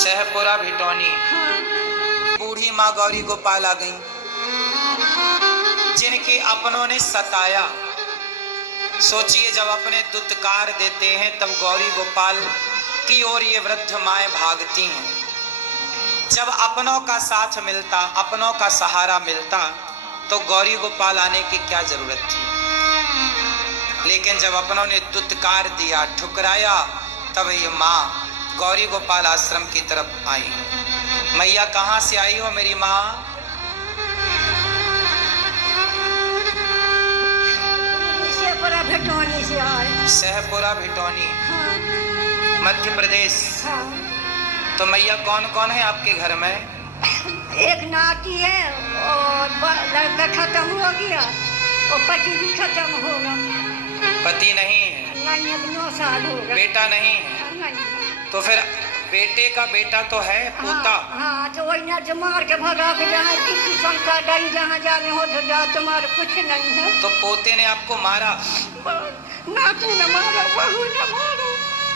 सहपुरा भिटौनी। बूढ़ी माँ गौरी गोपाल आ गई, जिनके अपनों ने सताया। सोचिए, जब अपने दुत्कार देते हैं तब गौरी गोपाल की ओर ये वृद्ध माएं भागती हैं। जब अपनों का साथ मिलता, अपनों का सहारा मिलता, तो गौरी गोपाल आने की क्या जरूरत थी। लेकिन जब अपनों ने दुत्कार दिया, ठुकराया, तब ये माँ गौरी गोपाल आश्रम की तरफ आई। मैया कहाँ से आई हो मेरी माँ? सहपुरा भिटौनी से आए। सहपुरा भिटौनी, मध्य प्रदेश। तो मैया कौन कौन है आपके घर में? एक नाती है और लड़का खत्म हो गया और पति भी खत्म हो गया। पति नहीं है? नहीं, अब 9 साल हो गए। बेटा नहीं है? नहीं। तो फिर बेटे का बेटा तो है, पोता। हाँ, तो वही ना मार के भगा के जहाँ किसी शंका डरी जहाँ जाने हो तो जा, तुम्हारा कुछ नहीं है। तो पोते ने आपको मारा? नाती ने मारा, बहू ने मारा।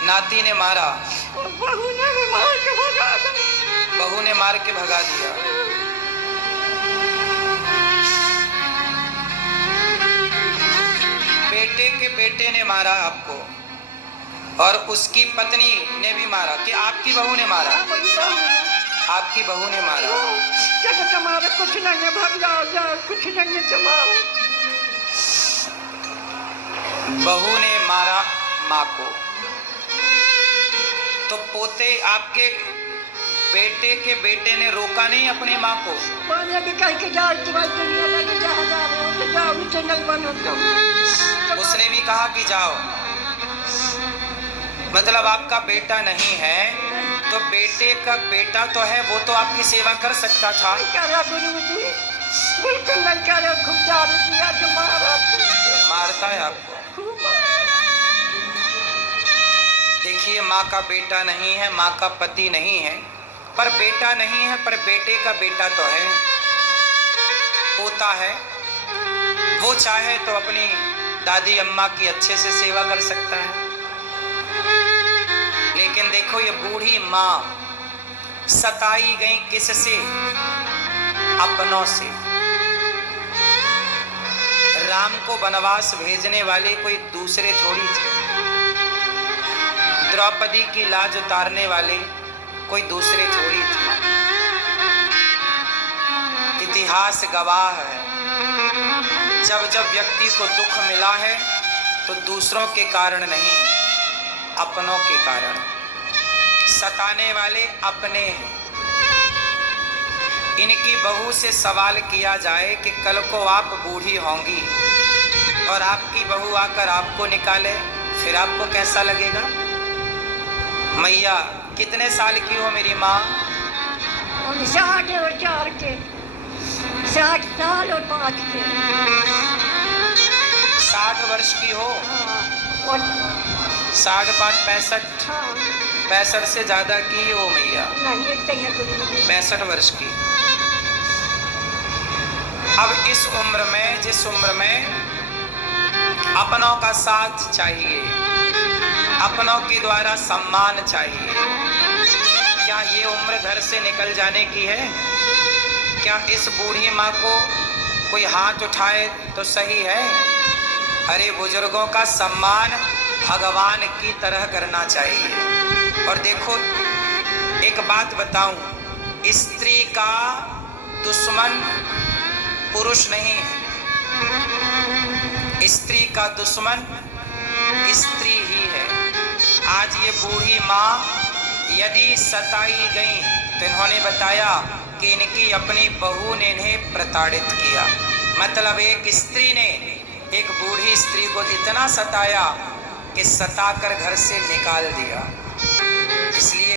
नाती ने मारा, बहू ने भी मार के भगा दिया। बहू ने मार के भगा दिया। बेटे के बेटे ने मारा आपको और उसकी पत्नी ने भी मारा कि आपकी बहू ने मारा? आपकी बहू ने मारा। क्या तुम्हारा कुछ नहीं है, भाग जाओ, कुछ नहीं है तुम्हारा। बहू ने मारा माँ को, तो पोते आपके बेटे के बेटे ने रोका नहीं अपनी माँ को? उसने भी कहा कि जाओ। मतलब आपका बेटा नहीं है तो बेटे का बेटा तो है, वो तो आपकी सेवा कर सकता था। मारता है आपको। देखिए, माँ का बेटा नहीं है, माँ का पति नहीं है, पर बेटा नहीं है, पर बेटे का बेटा तो है, पोता है। वो चाहे तो अपनी दादी अम्मा की अच्छे से सेवा कर सकता है। लेकिन देखो, ये बूढ़ी माँ सताई गई किससे? अपनों से। राम को वनवास भेजने वाले कोई दूसरे थोड़ी थे। द्रौपदी की लाज उतारने वाले कोई दूसरे थोड़ी थे। इतिहास गवाह है, जब जब व्यक्ति को दुख मिला है तो दूसरों के कारण नहीं, अपनों के कारण। सताने वाले अपने हैं। इनकी बहू से सवाल किया जाए कि कल को आप बूढ़ी होंगी और आपकी बहू आकर आपको निकाले, फिर आपको कैसा लगेगा? मैया कितने साल की हो मेरी माँ? 60 और 4 के, 60 साल और 5 के। 60 वर्ष की हो? और 60, 5, 65। 65 से ज्यादा की हो मैया? 65 वर्ष की। अब इस उम्र में, जिस उम्र में अपनों का साथ चाहिए, अपनों के द्वारा सम्मान चाहिए, क्या ये उम्र घर से निकल जाने की है? क्या इस बूढ़ी माँ को कोई हाथ उठाए तो सही है? अरे, बुजुर्गों का सम्मान भगवान की तरह करना चाहिए। और देखो, एक बात बताऊं, स्त्री का दुश्मन पुरुष नहीं है, स्त्री का दुश्मन स्त्री ही है। आज ये बूढ़ी माँ यदि सताई गई तो इन्होंने बताया कि इनकी अपनी बहू ने इन्हें प्रताड़ित किया। मतलब एक स्त्री ने एक बूढ़ी स्त्री को इतना सताया कि सताकर घर से निकाल दिया। इसलिए